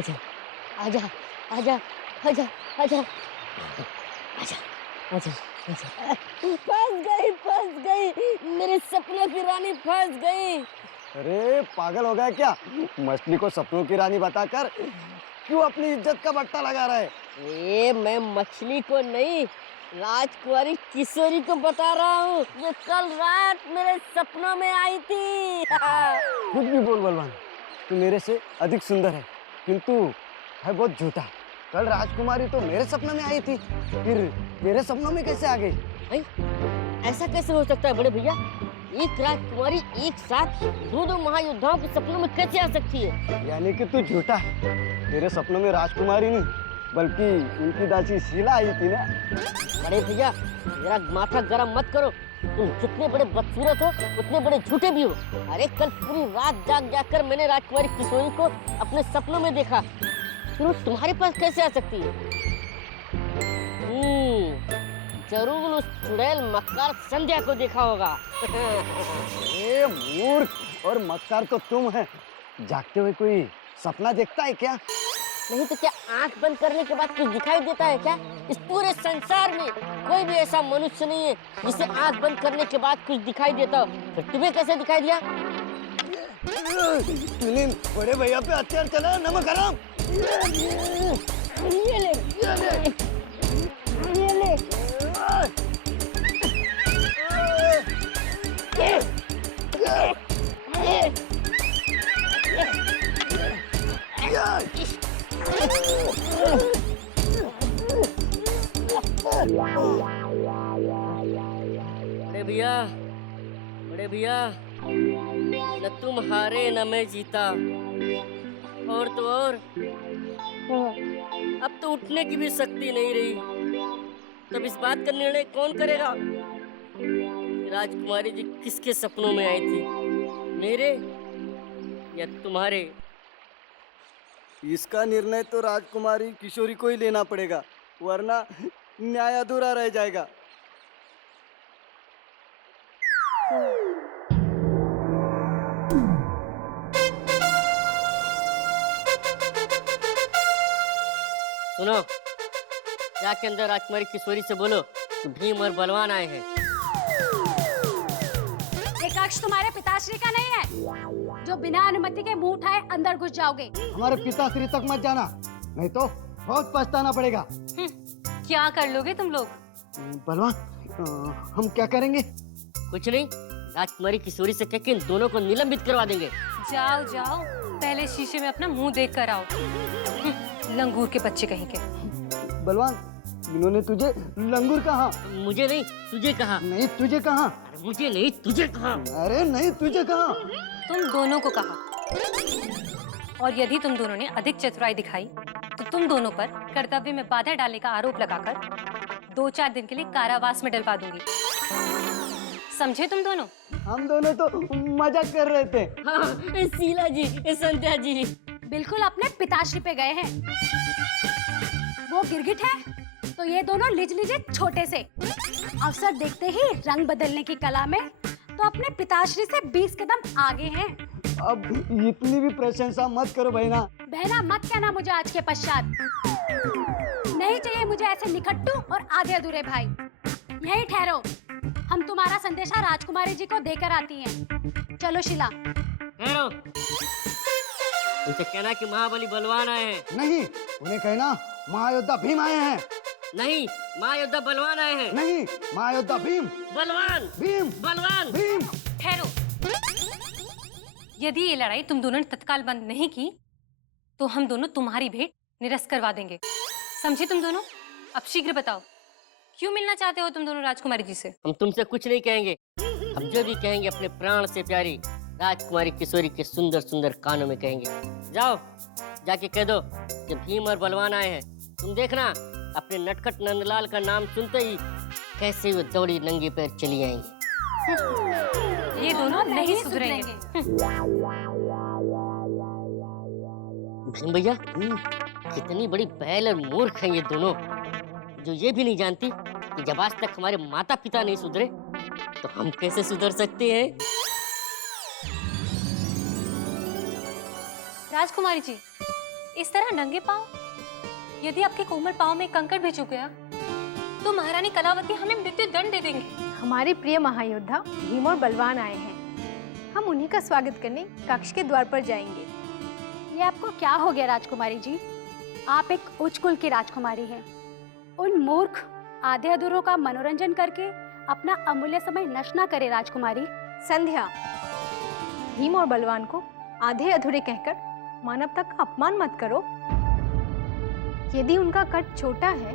आजा आजा आजा आजा आजा आजा आजा आजा। फंस गई मेरे सपनों की रानी फंस गई। अरे पागल हो गया क्या? मछली को सपनों की रानी बताकर क्यों अपनी इज्जत का बट्टा लगा रहा है? ये मैं मछली को नहीं, राजकुमारी किशोरी को बता रहा हूँ, ये कल रात मेरे सपनों में आई थी। कुछ भी बोल बलवान, तू मेरे से अधिक सुंदर है, किंतु है बहुत झूठा। कल राजकुमारी तो मेरे सपनों में आई थी, फिर तेरे सपनों में कैसे आ गई? भाई, ऐसा कैसे हो सकता है बड़े भैया? एक राजकुमारी एक साथ दो महायोद्धाओं के सपनों में कैसे आ सकती है? यानी कि तू झूठा है। तेरे सपनों में राजकुमारी नहीं बल्कि उनकी दासी शीला आई थी ना। बड़े भैया मेरा माथा गरम मत करो, तुम जितने बड़े बदसूरत हो उतने बड़े झूठे भी हो। अरे कल पूरी रात जाग जाकर मैंने राजकुमारी किशोरी को अपने सपनों में देखा, फिर वो तुम्हारे पास कैसे आ सकती है? जरूर उस चुड़ैल मक्कार संध्या को देखा होगा। ए मूर्ख और मक्कार तो तुम है। जागते हुए कोई सपना देखता है क्या? नहीं तो क्या आंख बंद करने के बाद कुछ दिखाई देता है क्या? इस पूरे संसार में कोई भी ऐसा मनुष्य नहीं है जिसे आंख बंद करने के बाद कुछ दिखाई देता हो। फिर तुम्हें कैसे दिखाई दिया? तूने बड़े भैया पे अत्याचार चला, नमक हराम। ये ले, ये ले, ये ले। बड़े भैया न तुम हारे न मैं जीता, और तो और अब तो उठने की भी शक्ति नहीं रही। तब इस बात का निर्णय कौन करेगा? राजकुमारी जी किसके सपनों में आई थी, मेरे या तुम्हारे? इसका निर्णय तो राजकुमारी किशोरी को ही लेना पड़ेगा, वरना न्याय अधूरा रह जाएगा। सुनो, जाके अंदर राजकुमारी किशोरी से बोलो कि भीम और बलवान आए हैं। ये कक्ष तुम्हारे पिताश्री का नहीं है जो बिना अनुमति के मुंह उठाए अंदर घुस जाओगे। हमारे पिताश्री तक मत जाना, नहीं तो बहुत पछताना पड़ेगा। क्या कर लोगे तुम लोग? बलवान, हम क्या करेंगे? कुछ नहीं, राजकुमारी किशोरी से कह के इन दोनों को निलंबित करवा देंगे। जाओ जाओ, पहले शीशे में अपना मुंह देख कर आओ। लंगूर के बच्चे कहीं के। बलवान, इन्होंने तुझे लंगूर कहा? मुझे नहीं, तुझे कहा। नहीं, तुझे कहा? मुझे नहीं, तुझे कहा। अरे नहीं, तुझे कहा। तुम दोनों को कहा। और यदि तुम दोनों ने अधिक चतुराई दिखाई तो तुम दोनों पर कर्तव्य में बाधा डालने का आरोप लगाकर 2-4 दिन के लिए कारावास में डलवा दूंगी। समझे तुम दोनों? हम दोनों तो मजाक कर रहे थे। हाँ, शीला जी, संध्या जी बिल्कुल अपने पिताश्री पे गए हैं। वो गिरगिट है तो ये दोनों लिज लिजे छोटे से। अवसर देखते ही रंग बदलने की कला में तो अपने पिताश्री से 20 कदम आगे हैं। अब इतनी भी प्रशंसा मत करो बहना। बहना मत कहना मुझे आज के पश्चात। नहीं चाहिए मुझे ऐसे निकट्टू और आधे अधूरे भाई। यहीं ठहरो, हम तुम्हारा संदेशा राजकुमारी जी को देकर आती हैं। चलो शीला। ठहरो, उनसे कहना कि महाबली बलवान आए हैं। नहीं, उन्हें कहना महायोद्धा भीम आए हैं। नहीं, महायोद्धा बलवान आए हैं। नहीं, महायोद्धा भीम। बलवान, भीम, बलवान, भीम। ठहरो। यदि ये लड़ाई तुम दोनों ने तत्काल बंद नहीं की तो हम दोनों तुम्हारी भेंट निरस्त करवा देंगे। समझे तुम दोनों? अब शीघ्र बताओ, क्यों मिलना चाहते हो तुम दोनों राजकुमारी जी से? हम तुमसे कुछ नहीं कहेंगे। हम जो भी कहेंगे अपने प्राण से प्यारी राजकुमारी किशोरी के सुंदर सुंदर कानों में कहेंगे। जाओ, जाके कह दो कि भीम और बलवान आए हैं। तुम देखना, अपने नटखट नंदलाल का नाम सुनते ही कैसे वो दौड़ी नंगे पैर चली आएंगी। ये दोनों नहीं सुधरेंगे। भीम भैया, कितनी बड़ी बैल और मूर्ख हैं ये दोनों, जो ये भी नहीं जानती कि जब आज तक हमारे माता पिता नहीं सुधरे तो हम कैसे सुधर सकते हैं। राजकुमारी जी, इस तरह नंगे पांव? यदि आपके कोमल पांव में कंकड़ भी चुभ गया तो महारानी कलावती हमें मृत्यु दंड दे देंगे। हमारे प्रिय महायोद्धा भीम और बलवान आए हैं। हम उन्हीं का स्वागत करने कक्ष के द्वार पर जाएंगे। ये आपको क्या हो गया राजकुमारी जी? आप एक उच्च कुल की राजकुमारी हैं। उन मूर्ख आधे अधूरों का मनोरंजन करके अपना अमूल्य समय नष्ट ना करे राजकुमारी। संध्या, भीम और बलवान को आधे अधूरे कहकर मानवता का अपमान मत करो। यदि उनका कद छोटा है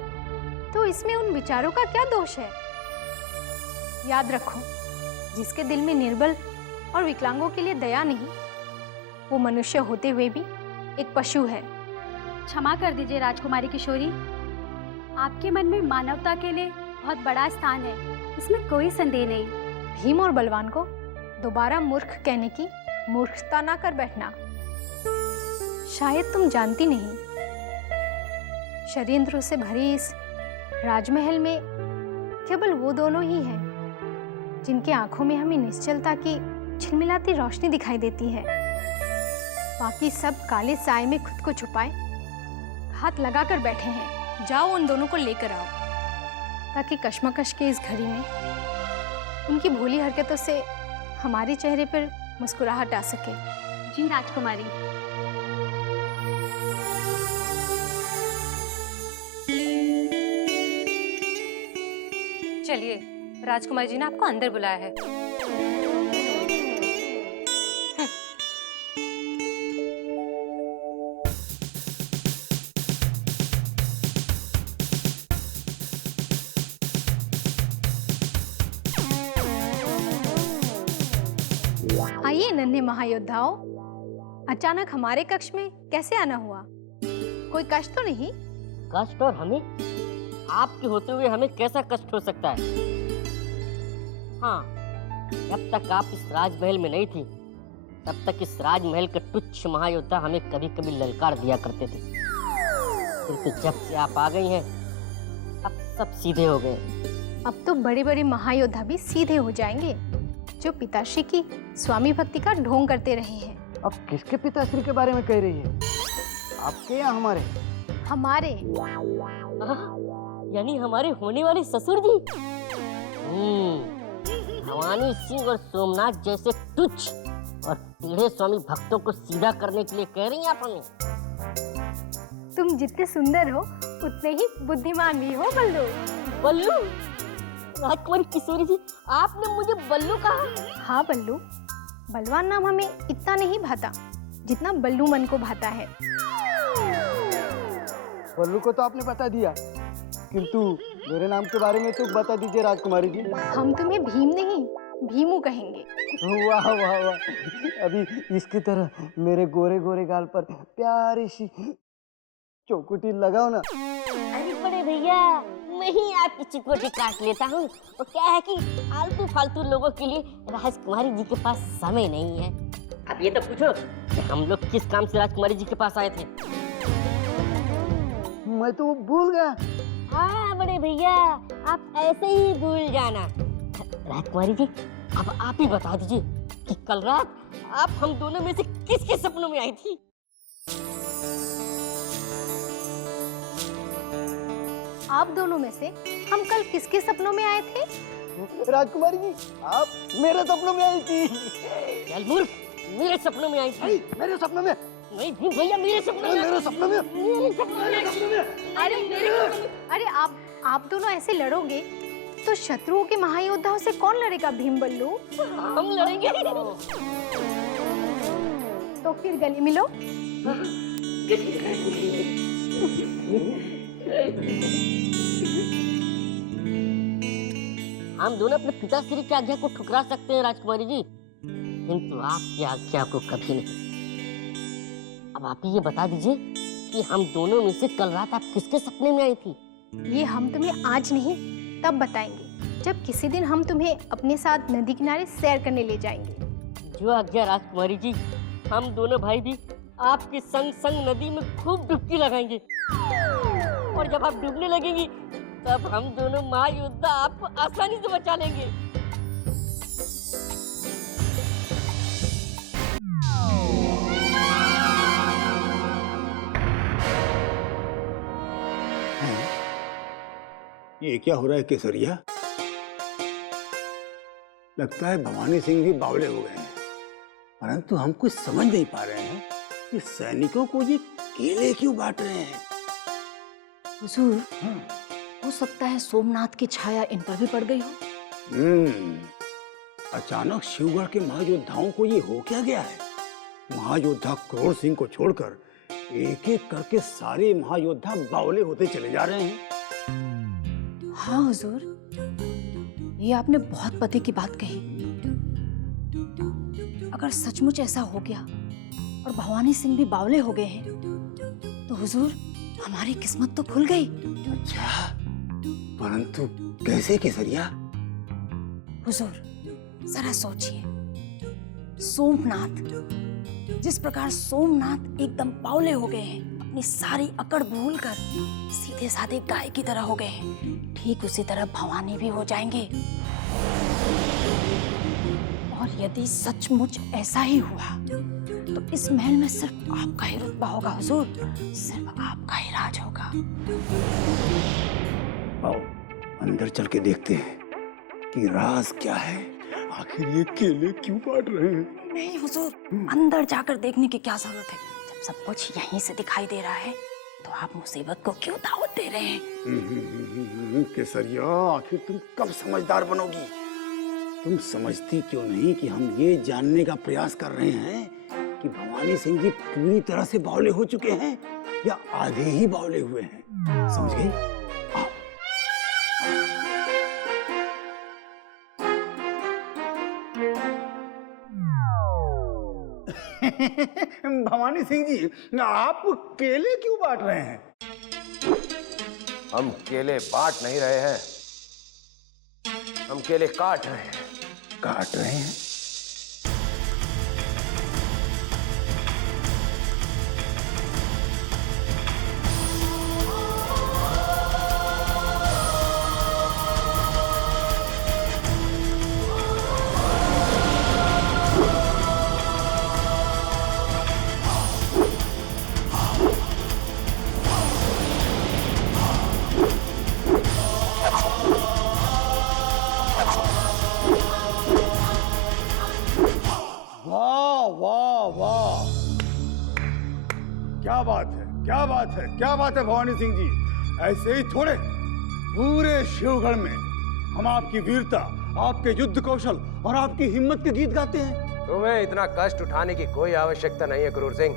तो इसमें उन विचारों का क्या दोष है? याद रखो, जिसके दिल में निर्बल और विकलांगों के लिए दया नहीं, वो मनुष्य होते हुए भी एक पशु है। क्षमा कर दीजिए राजकुमारी किशोरी, आपके मन में मानवता के लिए बहुत बड़ा स्थान है, इसमें कोई संदेह नहीं। भीम और बलवान को दोबारा मूर्ख कहने की मूर्खता ना कर बैठना। शायद तुम जानती नहीं, षड्यंत्रों से भरी इस राजमहल में केवल वो दोनों ही हैं जिनके आंखों में हमें निश्चलता की झिलमिलाती रोशनी दिखाई देती है। बाकी सब काले साए में खुद को छुपाए हाथ लगाकर बैठे हैं। जाओ उन दोनों को लेकर आओ, ताकि कश्मकश के इस घड़ी में उनकी भोली हरकतों से हमारे चेहरे पर मुस्कुराहट आ सके। जी राजकुमारी। चलिए, राजकुमारी जी ने आपको अंदर बुलाया है। आइए नन्हे महायोद्धाओं, अचानक हमारे कक्ष में कैसे आना हुआ? कोई कष्ट तो नहीं? कष्ट? और हमें? आपके होते हुए हमें कैसा कष्ट हो सकता है? हाँ, जब तक आप इस राजमहल में नहीं थी तब तक इस राजमहल के तुच्छ महायोद्धा हमें कभी कभी ललकार दिया करते थे, किंतु जब से आप आ गई हैं अब सब सीधे हो गए। अब तो बड़े बड़े महायोद्धा भी सीधे हो जाएंगे, जो पिताश्री की स्वामी भक्ति का ढोंग करते रहे हैं। अब किसके पिताश्री के बारे में कह रही है? आपके या हमारे? हमारे। यानी हमारे होने वाले ससुर जी। भवानी सिंह और सोमनाथ जैसे तुच्छ और टेढ़े स्वामी भक्तों को सीधा करने के लिए कह रही हैं आप हमें? तुम जितने सुंदर हो उतने ही बुद्धिमान भी हो बल्लू। बल्लू? राजकुमारी किशोरी जी, आपने मुझे बल्लू कहा? हाँ बल्लू, बलवान नाम हमें इतना नहीं भाता जितना बल्लू मन को भाता है। बल्लू को तो आपने बता दिया, किंतु मेरे नाम के बारे में तो बता दीजिए राजकुमारी जी। हम तुम्हें भीम नहीं भीमू कहेंगे। वाह वाह वाह, अभी इसकी तरह मेरे गोरे गोरे गाल पर प्यारी सी चौकुटी लगाओ ना। अरे बड़े भैया, मैं ही आपकी चिकोटी काट लेता हूँ। वो क्या है कि आलतू फालतू लोगों के लिए राजकुमारी जी के पास समय नहीं है। अब ये तो पूछो कि हम लोग किस काम से राजकुमारी जी के पास आए थे? मैं तो भूल गया। हाँ बड़े भैया, आप ऐसे ही भूल जाना। राजकुमारी जी, अब आप ही बता दीजिए कि कल रात आप हम दोनों में से किसके सपनों में आई थी? आप दोनों में से हम कल किसके सपनों में आए थे? राजकुमारी जी, आप मेरे सपनों में आई थी। चल मूर्ख, मेरे सपनों में आई थी। मेरे सपनों में? नहीं भैया, मेरे सपनों में। मेरे सपनों में? मेरे सपनों में। अरे आप दोनों ऐसे लड़ोगे तो शत्रुओं के महायोद्धाओं से कौन लड़ेगा भीम बल्लू? हम लड़ेंगे। तो फिर गले मिलो। हम दोनों अपने पिताश्री की आज्ञा को ठुकरा सकते हैं राजकुमारी जी, किंतु आपकी आज्ञा को कभी नहीं। अब आप ही ये बता दीजिए कि हम दोनों में से कल रात आप किसके सपने में आई थी? ये हम तुम्हें आज नहीं तब बताएंगे, जब किसी दिन हम तुम्हें अपने साथ नदी किनारे सैर करने ले जाएंगे। जो आज्ञा राजकुमारी जी, हम दोनों भाई भी आपके संग संग नदी में खूब डुबकी लगाएंगे, और जब आप डूबने लगेंगी तब हम दोनों महायोद्धा आपको आसानी से बचा लेंगे। ये क्या हो रहा है केसरिया? लगता है भवानी सिंह भी बावले हो गए हैं, परंतु हम कुछ समझ नहीं पा रहे हैं कि सैनिकों को ये केले क्यों बांट रहे हैं। हुजूर, हो सकता है सोमनाथ की छाया इन पर भी पड़ गई हो। अचानक शिवगढ़ के महायोद्धाओं को ये हो क्या गया है? महायोद्धा क्रूर सिंह को छोड़कर एक एक करके सारे महायोद्धा बावले होते चले जा रहे हैं। हाँ हुजूर, ये आपने बहुत पते की बात कही। अगर सचमुच ऐसा हो गया और भवानी सिंह भी बावले हो गए हैं तो हुजूर, हमारी किस्मत तो खुल गई। अच्छा, परंतु कैसे केसरिया? हुजूर, जरा सोचिए, सोमनाथ, जिस प्रकार सोमनाथ एकदम बावले हो गए हैं, अपनी सारी अकड़ भूलकर सीधे साधे गाय की तरह हो गए हैं, ठीक उसी तरह भवानी भी हो जाएंगे। और यदि सचमुच ऐसा ही हुआ तो इस महल में सिर्फ आपका ही रुतबा होगा हुजूर, सिर्फ आपका ही राज होगा। आओ अंदर चल के देखते हैं कि राज क्या है, आखिर ये केले क्यों बांट रहे हैं। नहीं हुजूर, अंदर जाकर देखने की क्या जरूरत है? जब सब कुछ यहीं से दिखाई दे रहा है तो आप मुसीबत को क्यों दावत दे रहे हैं? केसरिया, आखिर तुम कब समझदार बनोगी? तुम समझती क्यों नहीं कि हम ये जानने का प्रयास कर रहे हैं कि भवानी सिंह जी पूरी तरह से बावले हो चुके हैं या आधे ही बावले हुए हैं? समझ गई? भवानी सिंह जी, आप केले क्यों बांट रहे हैं? हम केले बांट नहीं रहे हैं, हम केले काट रहे हैं। काट रहे हैं? क्या बात है, क्या बात है, क्या बात है भवानी सिंह जी। ऐसे ही थोड़े पूरे शिवगढ़ में हम आपकी वीरता, आपके युद्ध कौशल और आपकी हिम्मत के गीत गाते हैं। तुम्हें इतना कष्ट उठाने की कोई आवश्यकता नहीं है क्रूर सिंह,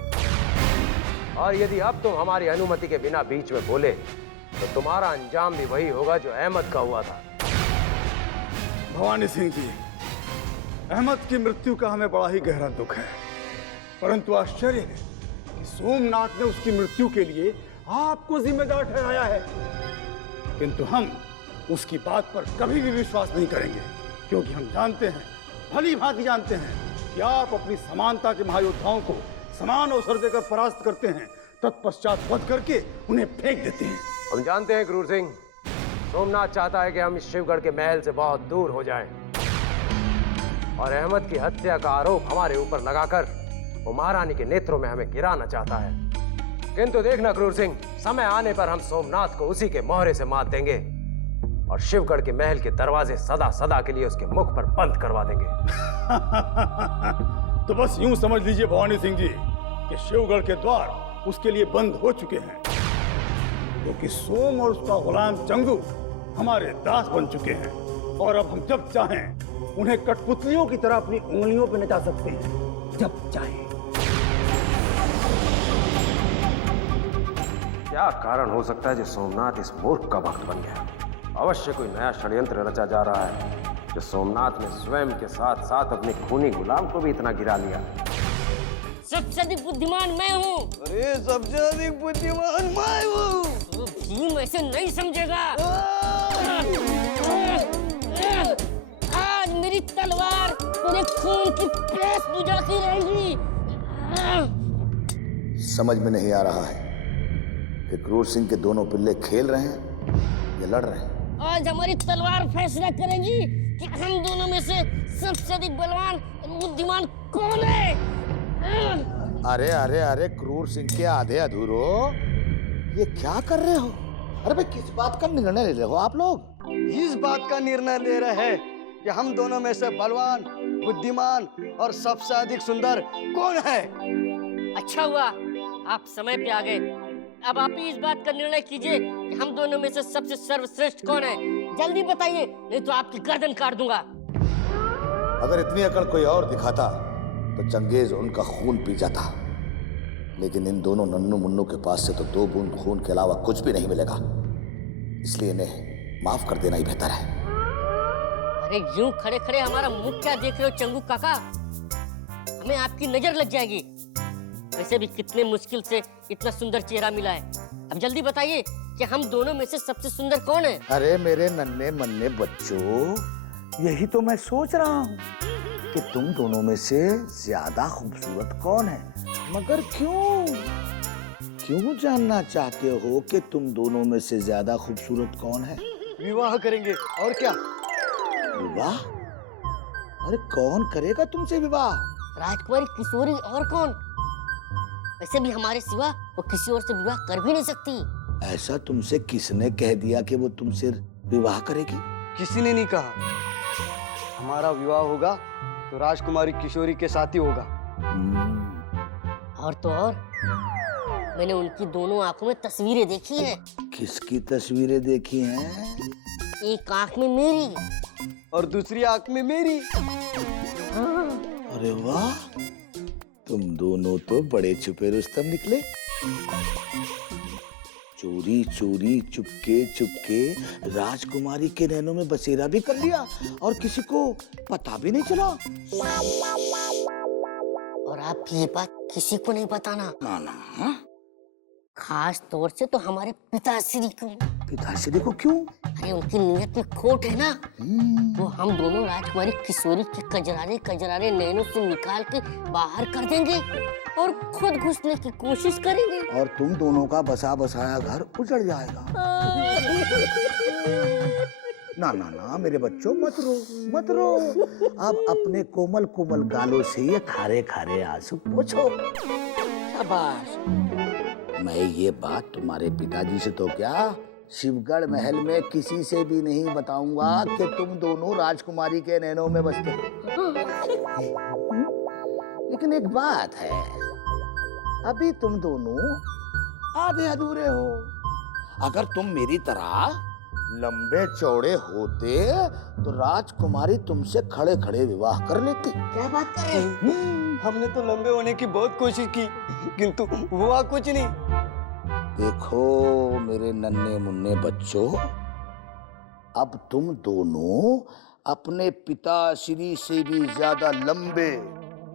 और यदि अब तुम हमारी अनुमति के बिना बीच में बोले तो तुम्हारा अंजाम भी वही होगा जो अहमद का हुआ था। भवानी सिंह जी, अहमद की मृत्यु का हमें बड़ा ही गहरा दुख है, परंतु आश्चर्य है कि सोमनाथ ने उसकी मृत्यु के लिए आपको जिम्मेदार ठहराया है। किंतु हम उसकी बात पर कभी भी विश्वास नहीं करेंगे, क्योंकि हम जानते हैं, भली भांति जानते हैं कि आप अपनी समानता के महायोद्धाओं को समान अवसर देकर परास्त करते हैं, तत्पश्चात वध करके उन्हें फेंक देते हैं। हम जानते हैं क्रूर सिंह, सोमनाथ चाहता है कि हम इस शिवगढ़ के महल से बहुत दूर हो जाएं, और अहमद की हत्या का आरोप हमारे ऊपर लगाकर वो महारानी के नेत्रों में हमें गिराना चाहता है। किंतु देखना क्रूर सिंह, समय आने पर हम सोमनाथ को उसी के मोहरे से मात देंगे और शिवगढ़ के महल के दरवाजे सदा सदा के लिए उसके मुख पर बंद करवा देंगे। तो बस यूं समझ लीजिए भवानी सिंह जी कि शिवगढ़ के द्वार उसके लिए बंद हो चुके हैं, क्योंकि सोम और उसका गुलाम चंगू हमारे दास बन चुके हैं, और अब हम जब चाहें उन्हें कठपुतलियों की तरह अपनी उंगलियों पर नचा सकते हैं, जब चाहें। क्या कारण हो सकता है जो सोमनाथ इस मूर्ख का भक्त बन गया? अवश्य कोई नया षड्यंत्र रचा जा रहा है, जो सोमनाथ ने स्वयं के साथ साथ अपने खूनी गुलाम को भी इतना गिरा लिया। सबसे अधिक बुद्धिमान मैं हूँ। अरे सबसे अधिक बुद्धिमान मैं हूँ। तो भीम ऐसे नहीं समझेगा। आज मेरी तलवार पूरे खून की प्यास बुझाती रहेगी। समझ में नहीं आ रहा है कि क्रूर सिंह के दोनों पिल्ले खेल रहे हैं या लड़ रहे हैं। आज हमारी तलवार फैसला करेगी कि हम दोनों में से सबसे अधिक बलवान बुद्धिमान कौन है। अरे अरे अरे क्रूर सिंह के आधे अधूरो, ये क्या कर रहे हो? अरे भाई किस बात का निर्णय ले रहे हो आप लोग? इस बात का निर्णय ले रहे हैं कि हम दोनों में से बलवान, बुद्धिमान और सबसे अधिक सुंदर कौन है। अच्छा हुआ आप समय पे आ गए। अब आप ही इस बात का निर्णय कीजिए कि हम दोनों में से सबसे सर्वश्रेष्ठ कौन है। जल्दी बताइए, नहीं तो आपकी गर्दन काट दूंगा। अगर इतनी अकड़ कोई और दिखाता तो चंगेज उनका खून पी जाता, लेकिन इन दोनों नन्नू मुन्नू के पास से तो 2 बूंद खून के अलावा कुछ भी नहीं मिलेगा, इसलिए इन्हें माफ कर देना ही बेहतर है। अरे यूं खड़े खड़े हमारा मुंह क्या देख रहे हो चंगू काका? हमें आपकी नजर लग जाएगी। वैसे भी कितने मुश्किल से इतना सुंदर चेहरा मिला है। अब जल्दी बताइए कि हम दोनों में से सबसे सुंदर कौन है? अरे मेरे नन्हे मुन्ने बच्चों, यही तो मैं सोच रहा हूँ कि तुम दोनों में से ज्यादा खूबसूरत कौन है। मगर क्यों जानना चाहते हो कि तुम दोनों में से ज्यादा खूबसूरत कौन है? विवाह करेंगे और क्या। विवाह? अरे कौन करेगा तुमसे विवाह? राजकुमारी किशोरी और कौन? वैसे भी हमारे सिवा वो किसी और से विवाह कर भी नहीं सकती। ऐसा तुमसे किसने कह दिया कि वो तुमसे विवाह करेगी? किसी ने नहीं कहा। हमारा विवाह होगा तो राजकुमारी किशोरी के साथ ही होगा। और तो और मैंने उनकी दोनों आंखों में तस्वीरें देखी हैं। किसकी तस्वीरें देखी हैं? एक आंख में मेरी और दूसरी आंख में मेरी। अरे वाह, तुम दोनों तो बड़े छुपे रुस्तम निकले। चोरी चोरी चुपके चुपके राजकुमारी के नैनों में बसेरा भी कर लिया और किसी को पता भी नहीं चला। और आप ये बात किसी को नहीं बताना। ना ना। खास तौर से तो हमारे पिताश्री को। पिताश्री को क्यों? अरे उनकी नीयत में खोट है ना। वो हम दोनों राजकुमारी किशोरी के कजरारे नैनों से निकाल के बाहर कर देंगे और खुद घुसने की कोशिश करेंगे। और तुम दोनों का बसा बसाया घर उजड़ जाएगा। ना ना ना मेरे बच्चों, मत रो। अब अपने कोमल कोमल गालों से ये खारे खारे आंसू पोंछो। शाबाश। मैं ये बात तुम्हारे पिताजी से तो क्या, शिवगढ़ महल में किसी से भी नहीं बताऊंगा कि तुम दोनों राजकुमारी के नैनों में बसते हो। लेकिन एक बात है, अभी तुम दोनों आधे अधूरे हो। अगर तुम मेरी तरह लंबे चौड़े होते तो राजकुमारी तुमसे खड़े खड़े विवाह कर लेती। क्या बात कर रहे हैं? हमने तो लंबे होने की बहुत कोशिश की, किंतु हुआ कुछ नहीं। देखो मेरे नन्हे मुन्ने बच्चों, अब तुम दोनों अपने पिताश्री से भी ज्यादा लंबे,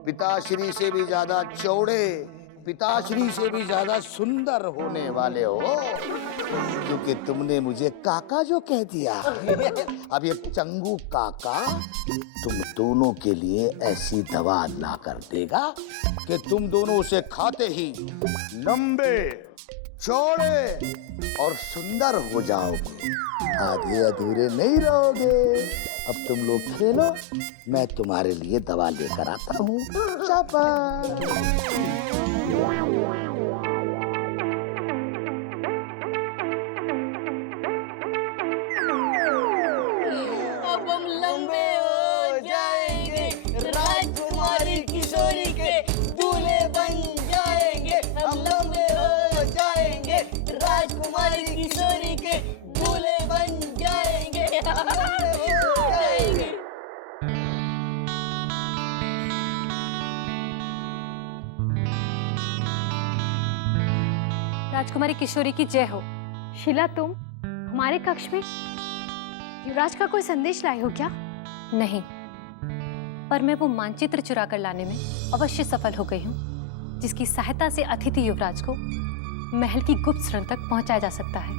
पिताश्री से भी ज्यादा चौड़े, पिताश्री से भी ज्यादा सुंदर होने वाले हो, क्योंकि तुमने मुझे काका जो कह दिया। अब ये चंगू काका तुम दोनों के लिए ऐसी दवा ला कर देगा कि तुम दोनों उसे खाते ही लंबे, चौड़े और सुंदर हो जाओगे, आधे अधूरे नहीं रहोगे। अब तुम लोग खेलो, मैं तुम्हारे लिए दवा लेकर आता हूँ। शाबाश। अब हम लंबे हो जाएंगे, राजकुमारी किशोरी के दूल्हे बन जाएंगे। हम लंबे हो जाएंगे, राजकुमारी किशोरी के दूल्हे बन जाएंगे। राजकुमारी किशोरी की जय हो। शीला, तुम हमारे कक्ष में युवराज का कोई संदेश लाए हो क्या? नहीं, पर मैं वो मानचित्र चुरा कर लाने में अवश्य सफल हो गई हूँ, जिसकी सहायता से अतिथि युवराज को महल की गुप्त सुरंग तक पहुंचाया जा सकता है।